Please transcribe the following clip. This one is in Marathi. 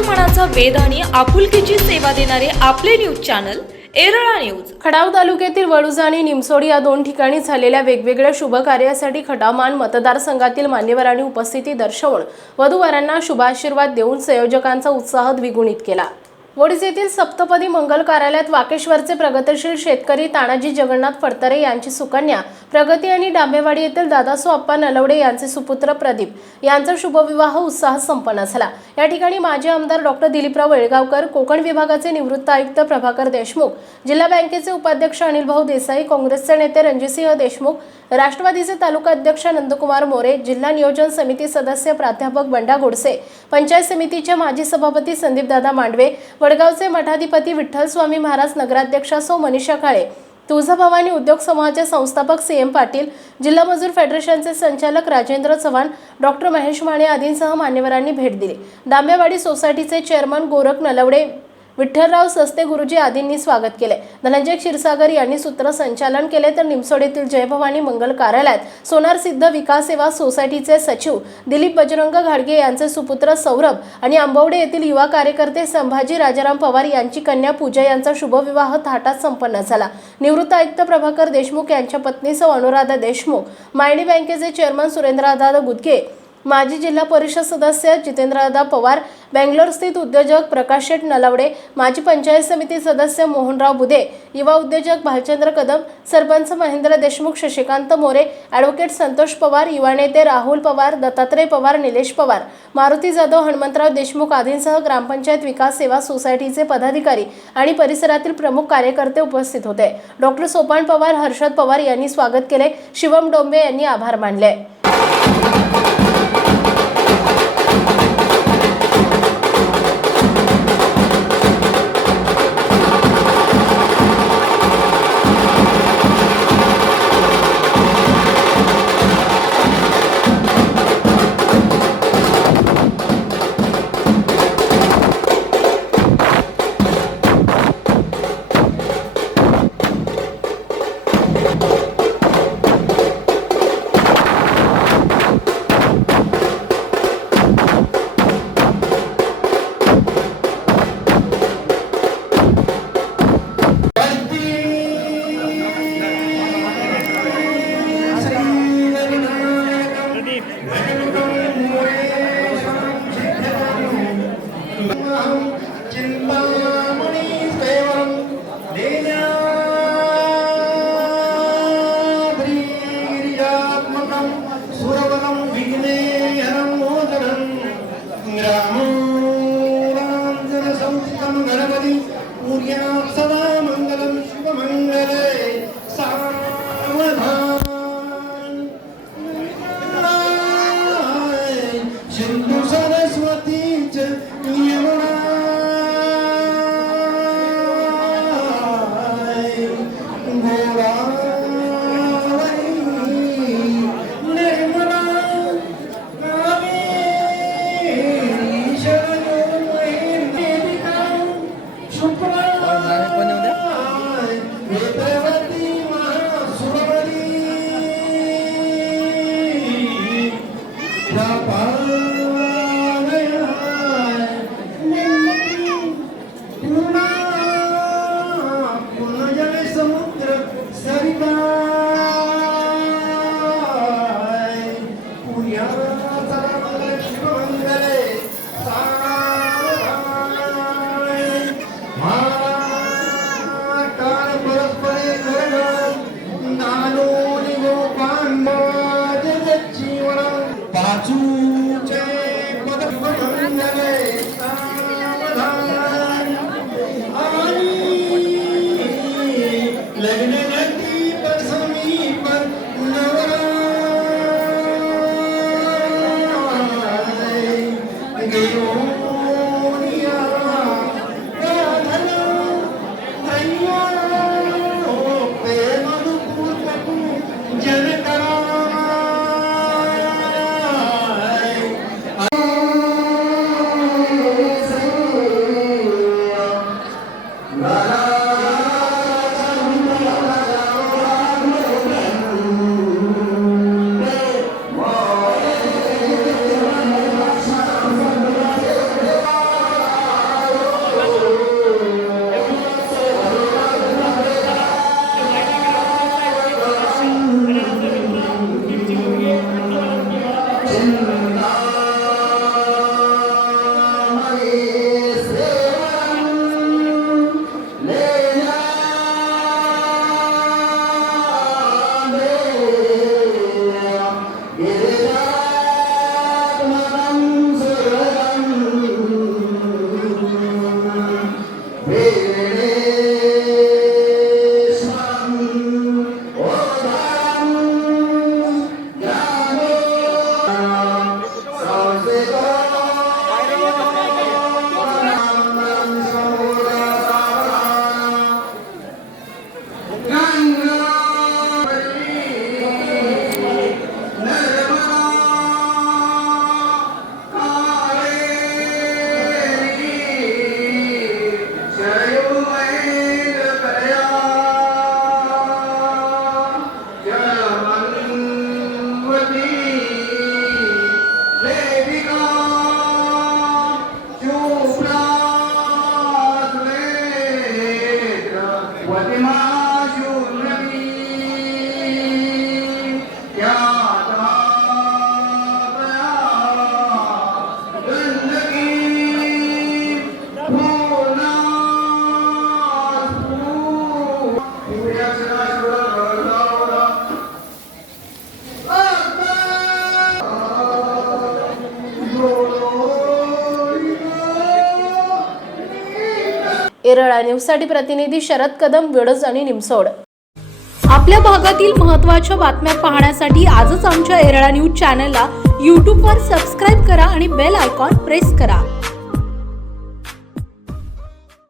मनाचा वेध आणि आपुलकीची सेवा देणारे आपले news channel Erala news. Khatav तालुक्यातील वळुजा आणि निमसोड या दोन ठिकाणी झालेल्या वेगवेगळ्या शुभ कार्यासाठी खटावमान मतदारसंघातील मान्यवरांनी उपस्थिती दर्शवून वधूवरांना शुभाशीर्वाद देऊन संयोजकांचा उत्साह द्विगुणित केला। वडीज येथील सप्तपदी मंगल कार्यालयात वाकेश्वरचे प्रगतिशील शेतकरी तानाजी जगन्नाथ फडतरे यांची सुकन्या प्रगती आणि डांबेवाडी येथील दादासो अप्पा नलवडे यांचे सुपुत्र प्रदीप यांचा शुभविवाह उत्साहात संपन्न झाला। या ठिकाणी माजी आमदार डॉक्टर दिलीपराव वेळगावकर, कोकण विभागाचे निवृत्त आयुक्त प्रभाकर देशमुख, जिल्हा बँकेचे उपाध्यक्ष अनिल भाऊ देसाई, काँग्रेसचे नेते रणजितसिंह देशमुख, राष्ट्रवादीचे तालुका अध्यक्ष नंदकुमार मोरे, जिल्हा नियोजन समिती सदस्य प्राध्यापक बंडा गोडसे, पंचायत समितीचे माजी सभापती संदीपदादा मांडवे, वडगावचे मठाधिपती विठ्ठल स्वामी महाराज, नगराध्यक्षा सौ मनीषा काळे, तुळजाभवानी उद्योग समूहाचे संस्थापक सीएम पाटील, जिल्हा मजूर फेडरेशनचे संचालक राजेंद्र चव्हाण, डॉक्टर महेश माने आदींसह मान्यवरांनी भेट दिली। डांबेवाडी सोसायटीचे चेअरमन गोरख नलवडे, विठ्ठलराव सस्ते गुरुजी आदींनी स्वागत केले। धनंजय क्षीरसागर यांनी सूत्रसंचालन केले, तर निमसोड येथील जयभवानी मंगल कार्यालयात सोनार सिद्ध विकास सेवा सोसायटीचे सचिव दिलीप बजरंग घाडगे यांचे सुपुत्र सौरभ आणि आंबवडे येथील युवा कार्यकर्ते संभाजी राजाराम पवार यांची कन्या पूजा यांचा शुभविवाह थाटात संपन्न झाला। निवृत्त आयुक्त प्रभाकर देशमुख यांच्या पत्नी सौ अनुराधा देशमुख, मायणी बँकेचे चेअरमन सुरेंद्रदादा गुदगे, माजी जिल्हा परिषद सदस्य जितेंद्रदादा पवार, बेंगलोर स्थित उद्योजक प्रकाश शेठ नलवडे, माजी पंचायत समिती सदस्य मोहनराव बुदे, युवा उद्योजक भालचंद्र कदम, सरपंच महेंद्र देशमुख, शशिकांत मोरे, ॲडव्होकेट संतोष पवार, युवा नेते राहुल पवार, दत्तात्रय पवार, निलेश पवार, मारुती जाधव, हनुमंतराव देशमुख आदींसह ग्रामपंचायत विकास सेवा सोसायटीचे पदाधिकारी आणि परिसरातील प्रमुख कार्यकर्ते उपस्थित होते। डॉक्टर सोपान पवार, हर्षद पवार यांनी स्वागत केले। शिवम डोंबे यांनी आभार मानले। एरळा न्यूजसाठी प्रतिनिधी शरद कदम, वेडज आणि निमसोड. आपल्या भागातील महत्त्वाच्या बातम्या पाहण्यासाठी आजच आमच्या एरळा न्यूज चॅनलला यूट्यूबवर सबस्क्राईब करा आणि बेल आयकॉन प्रेस करा.